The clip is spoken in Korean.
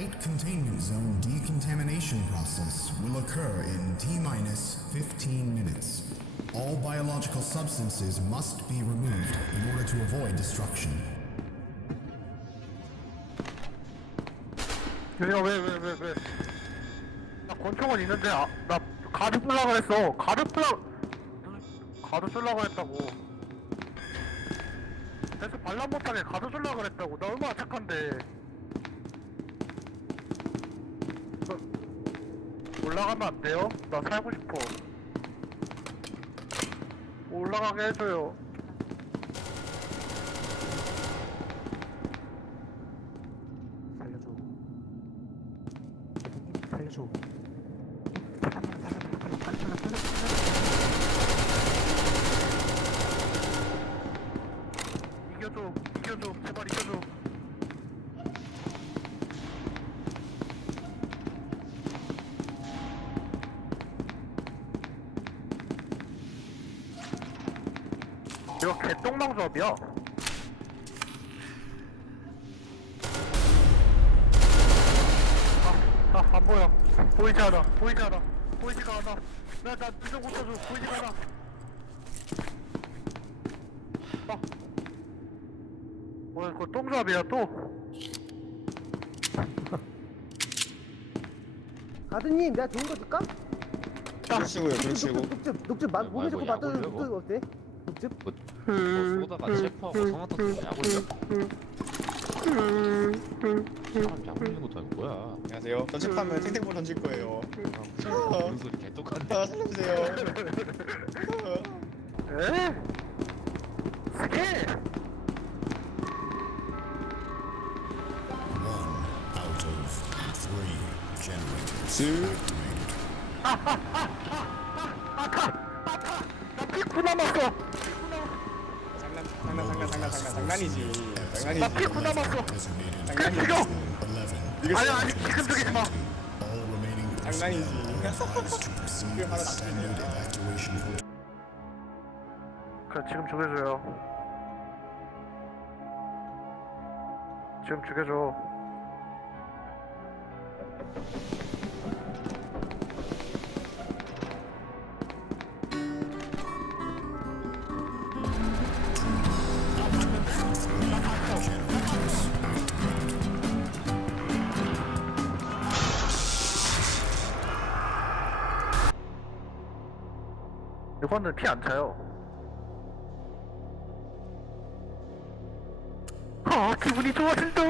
Light containment zone decontamination process will occur in T minus 15 minutes. All biological substances must be removed in order to avoid destruction. 얘가 왜 왜 왜 왜? 나 권총은 있는데 아, 나 가드 쓰려고 그랬어. 가드 쓰려 가드 쓰려고 했다고. 그래서 반란 못하게 가드 쓰려고 그랬다고. 나 얼마나 착한데. 그, 올라가면 안 돼요? 나 살고 싶어. 올라가게 해줘요. 살려줘. 살려줘. 잠깐만, 잠깐만, 잠깐만, 잠깐만, 잠깐만. 이겨줘, 이겨줘, 제발 이겨줘. 이거 개똥망 조합이야. 아, 아, 안 보여. 보이지 않아, 보이지 않아, 보이지가 않아. 나, 나, 누적 못해줘, 보이지가 않아. 아. 뭐야 그거 똥조합이야 또? 가드님 내가 좋은 거 줄까? 그러시고요, 그러시고. 녹즙 녹즙 맛 몸에 좋고 약올려, 녹즙 어때? 녹즙? 뭐 쏘다가 체포하고 성한테 약올려 사람 약 올리는 것도 아니고 뭐야 안녕하세요. 전집하면 탱탱볼 던질 거예요. 무슨 소리 개똑같네 아, 살려주세요. 에? One out of three generators. 즈. 나 피구 남았어! 장난, 장난, 장난, 장난, 장난, 장난이지. 나 장난이지. 피구 남았어! Designated 그래 죽여! 11. 아니 아니 지금 죽이지 마! All remaining 장난이지. advised to proceed with standard evacuation protocol. 그래 지금 죽여줘요 지금 죽여줘 이거는 피 안 차요. 아 기분이 좋아진다